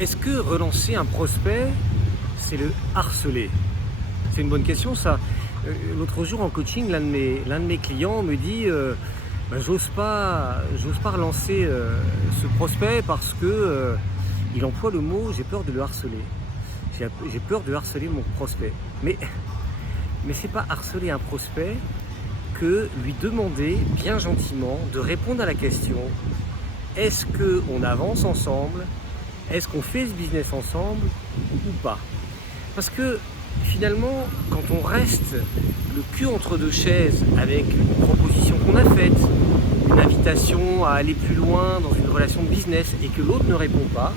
Est-ce que relancer un prospect, c'est le harceler? C'est une bonne question ça. L'autre jour en coaching, l'un de mes clients me dit j'ose pas relancer ce prospect parce que il emploie le mot j'ai peur de le harceler. J'ai peur de harceler mon prospect. Mais c'est pas harceler un prospect que lui demander bien gentiment de répondre à la question: est-ce qu'on avance ensemble? Est-ce qu'on fait ce business ensemble ou pas? Parce que finalement, quand on reste le cul entre deux chaises avec une proposition qu'on a faite, une invitation à aller plus loin dans une relation de business et que l'autre ne répond pas,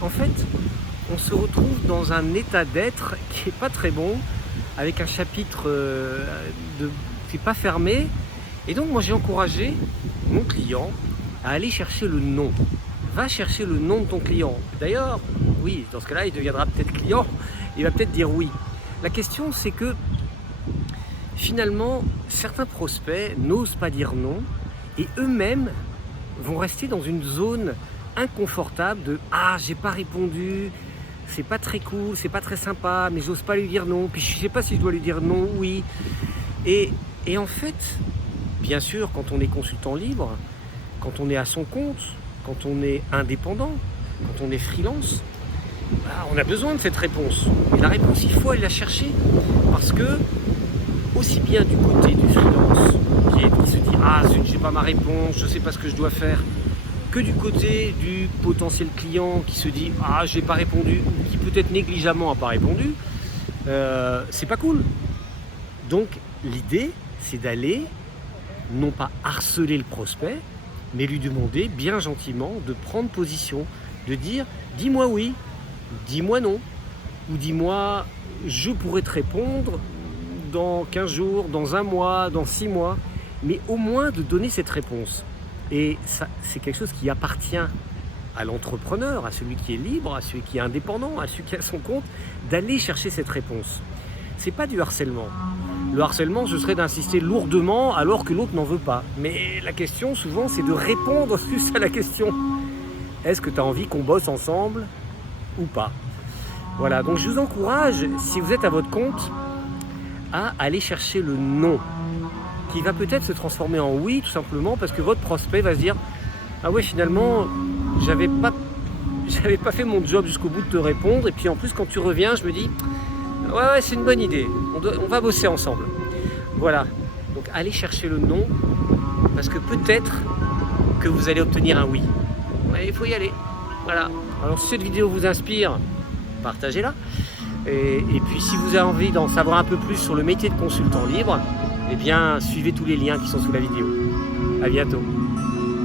en fait, on se retrouve dans un état d'être qui n'est pas très bon, avec un chapitre qui n'est pas fermé. Et donc moi j'ai encouragé mon client à aller chercher le nom. Va chercher le nom de ton client. D'ailleurs, oui, dans ce cas-là, il deviendra peut-être client, il va peut-être dire oui. La question, c'est que finalement, certains prospects n'osent pas dire non et eux-mêmes vont rester dans une zone inconfortable de « Ah, j'ai pas répondu, c'est pas très cool, c'est pas très sympa, mais j'ose pas lui dire non, puis je sais pas si je dois lui dire non, oui. » Et en fait, bien sûr, quand on est consultant libre, quand on est à son compte, quand on est indépendant, quand on est freelance, on a besoin de cette réponse. Et la réponse, il faut aller la chercher. Parce que, aussi bien du côté du freelance, qui se dit « Ah zut, j'ai pas ma réponse, je sais pas ce que je dois faire », que du côté du potentiel client qui se dit « Ah, j'ai pas répondu », ou qui peut-être négligemment a pas répondu, c'est pas cool. Donc, l'idée, c'est d'aller, non pas harceler le prospect, mais lui demander bien gentiment de prendre position, de dire « dis-moi oui », dis-moi non, ou dis-moi je pourrais te répondre dans 15 jours, dans un mois, dans 6 mois, mais au moins de donner cette réponse. Et ça, c'est quelque chose qui appartient à l'entrepreneur, à celui qui est libre, à celui qui est indépendant, à celui qui a son compte, d'aller chercher cette réponse. C'est pas du harcèlement. Le harcèlement, ce serait d'insister lourdement alors que l'autre n'en veut pas. Mais la question, souvent, c'est de répondre juste à la question. Est-ce que tu as envie qu'on bosse ensemble ou pas? Voilà, donc je vous encourage, si vous êtes à votre compte, à aller chercher le non, qui va peut-être se transformer en oui, tout simplement, parce que votre prospect va se dire « Ah ouais, finalement, j'avais pas fait mon job jusqu'au bout de te répondre, et puis en plus, quand tu reviens, je me dis « Ouais, c'est une bonne idée, on va bosser ensemble. » Voilà, donc allez chercher le non, parce que peut-être que vous allez obtenir un oui. Ouais, il faut y aller. Voilà. Alors si cette vidéo vous inspire, partagez-la. Et puis si vous avez envie d'en savoir un peu plus sur le métier de consultant libre, eh bien suivez tous les liens qui sont sous la vidéo. À bientôt.